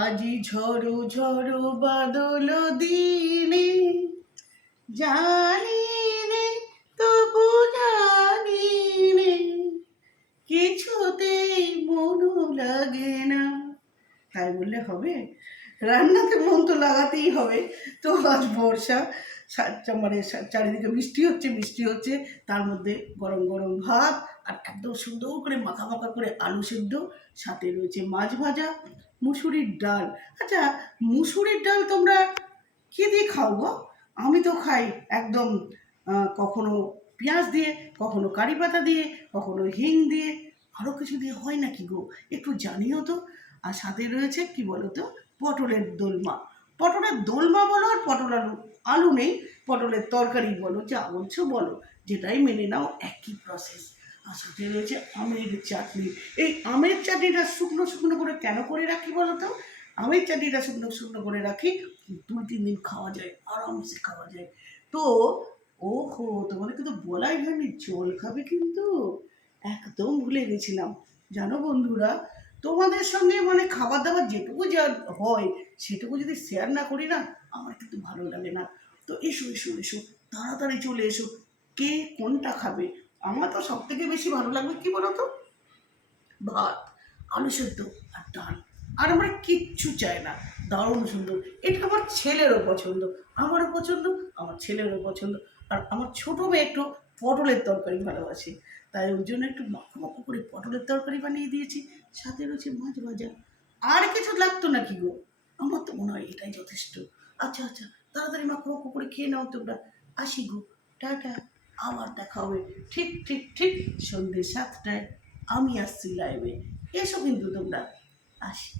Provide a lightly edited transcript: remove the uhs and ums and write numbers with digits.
আজি ঝড়ো ঝড়ো বাদল দিনে জানি নে তবু জানি নে কিছুতেই মন লাগে না। তাই বললে হবে? রান্নাতে মন তো লাগাতেই হবে। তো আজ বর্ষা, মানে চারিদিকে বৃষ্টি হচ্ছে, তার মধ্যে গরম গরম ভাত আর একদম সুন্দর করে মাখা মাখা করে আলু সেদ্ধ, সাথে রয়েছে মাছ ভাজা, মুসুরির ডাল। আচ্ছা, মুসুরির ডাল তোমরা কী দিয়ে খাও গো? আমি তো খাই একদম কখনো পেঁয়াজ দিয়ে, কখনো কারি পাতা দিয়ে, কখনো হিং দিয়ে, আরও কিছু দিয়ে হয় নাকি গো? একটু জানিও তো। আর সাথে রয়েছে কি বলো তো, পটলের দোলমা। পটলের দোলমা বলো আর পটল আলু নেই, পটলের তরকারি বলো, যা বলছো বলো, যেটাই মেনে নাও একই প্রসেস। আর সাথে রয়েছে আমের চাটনি। এই আমের চাটনিটা শুকনো শুকনো করে কেন করে রাখি বলো তো? আমের চাটনিটা শুকনো শুকনো করে রাখি, 2-3 দিন খাওয়া যায়, আরামসে খাওয়া যায়। তো ওহো, তোমাদের কিন্তু বলাই হয়নি, জল খাবে কিন্তু। একদম ভুলে গেছিলাম। জানো বন্ধুরা, তোমাদের সঙ্গে মানে খাবার দাবার যেটুকু যা হয় সেটুকু যদি শেয়ার না করি না, আমার কিন্তু ভালো লাগে না। তো এসো এসো এসো, তাড়াতাড়ি চলে এসো। কে কোনটা খাবে? আমার তো সব থেকে বেশি ভালো লাগবে কি বলো তো, ভাত, আলু সেদ্ধ আর ডাল। আর আমরা কিচ্ছু চাই না। দারুণ সুন্দর। এটা আমার ছেলেরও পছন্দ, আমারও পছন্দ, আমার ছেলেরও পছন্দ। আর আমার ছোটো মেয়ে একটু পটলের তরকারি ভালোবাসে, তাই ওই জন্য একটু মাখো মাখো করে পটলের তরকারি বানিয়ে দিয়েছি। সাথে রয়েছে মাছ ভাজা। আর কিছু লাগতো নাকি গো? আমার তো মনে হয় এটাই যথেষ্ট। আচ্ছা আচ্ছা, তাড়াতাড়ি মাখো মাখো করে খেয়ে নাও তোমরা। আসি গো, টাটা। আবার দেখা হবে ঠিক ঠিক ঠিক সন্ধ্যে 7টায়। আমি আসছি লাইভে, এসো কিন্তু তোমরা। আসি।